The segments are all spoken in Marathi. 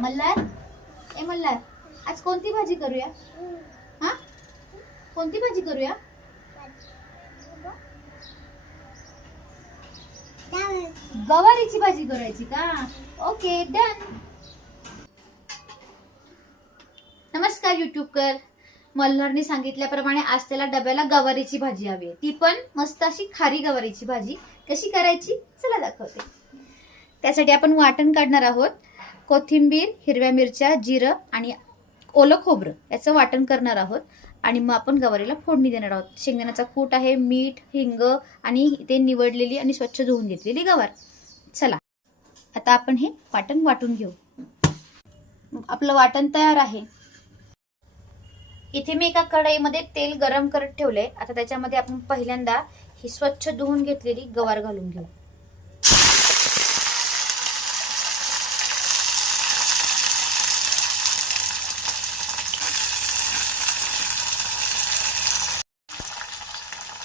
मल्हार, ए मल्हार, आज कोणती भाजी करूया? हा, कोणती भाजी करूया? गवारीची भाजी करायची का? Okay, done. नमस्कार युट्यूबकर. मल्हारने सांगितल्याप्रमाणे आज त्याला डब्याला गवारीची भाजी हवी आहे, ती पण मस्त अशी खारी गवारीची भाजी. कशी करायची चला दाखवते. त्यासाठी आपण वाटण काढणार आहोत. कोथिंबीर, हिरव्या मिरच्या, जिरं आणि ओलं खोबरं याचं वाटण करणार आहोत. आणि मग आपण गवारीला फोडणी देणार आहोत. शेंगदाण्याचा कूट आहे, मीठ, हिंग आणि ते निवडलेली आणि स्वच्छ धुवून घेतलेली गवार. चला आता आपण हे वाटण वाटून घेऊ. आपलं वाटण तयार आहे. इथे मी एका कढईमध्ये तेल गरम करत ठेवले. आता त्याच्यामध्ये आपण पहिल्यांदा ही स्वच्छ धुवून घेतलेली गवार घालून घेऊ.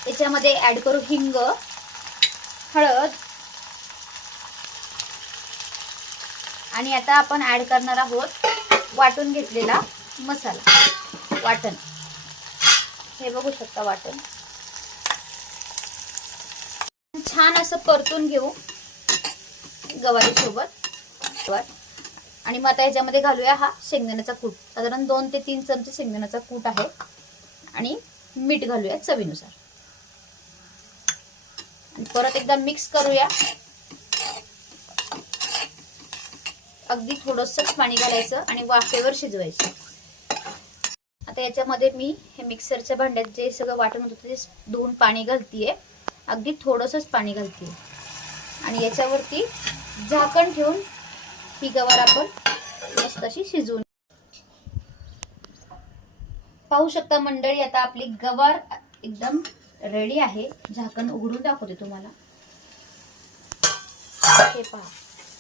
त्याच्यामध्ये ऍड करू हिंग, हळद आणि आता आपण ऍड करणार आहोत वाटून घेतलेला मसाला. वाटण हे बघू शकता. वाटण छान असं परतून घेऊ गवारी सोबत. आणि मग आता ह्याच्यामध्ये घालूया हा शेंगदाण्याचा कूट. साधारण 2 ते 3 चमचे शेंगदाण्याचा कूट आहे. आणि मीठ घालूया चवीनुसार. परत एकदा मिक्स करूया. अगदी थोडंसंच पाणी घालायचं आणि वाफेवर शिजवायचं. आता याच्यामध्ये मी हे मिक्सरच्या भांड्यात जे सगळं वाटण होतं ते धुवून पाणी घालतीये. अगदी थोडंसंच पाणी घालतीये आणि याच्यावरती झाकण ठेवून ही गवार आपण मस्त अशी शिजवून पाहू शकता मंडळी. आता आपली गवार एकदम रेडी आहे. झाकण उघडून दाखवते तुम्हाला. हे पहा,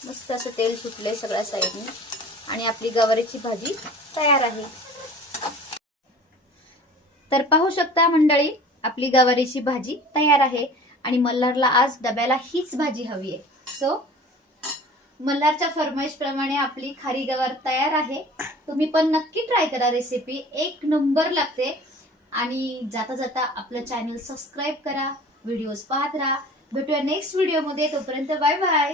मस्त असं तेल सुटलंय सगळ्या साईडने आणि आपली गवारीची भाजी तयार आहे. तर पाहू शकता मंडळी, आपली गवारीची भाजी तयार आहे. आणि मल्हारला आज डब्याला हीच भाजी हवी आहे. सो मल्हारच्या फरमाईश प्रमाणे आपली खारी गवार तयार आहे. तुम्ही पण नक्की ट्राय करा. रेसिपी एक नंबर लागते. आणि जाता जाता आपलं चॅनल सबस्क्राईब करा, व्हिडिओज पाहत राहा. भेटूया नेक्स्ट व्हिडिओ मध्ये. तोपर्यंत बाय बाय.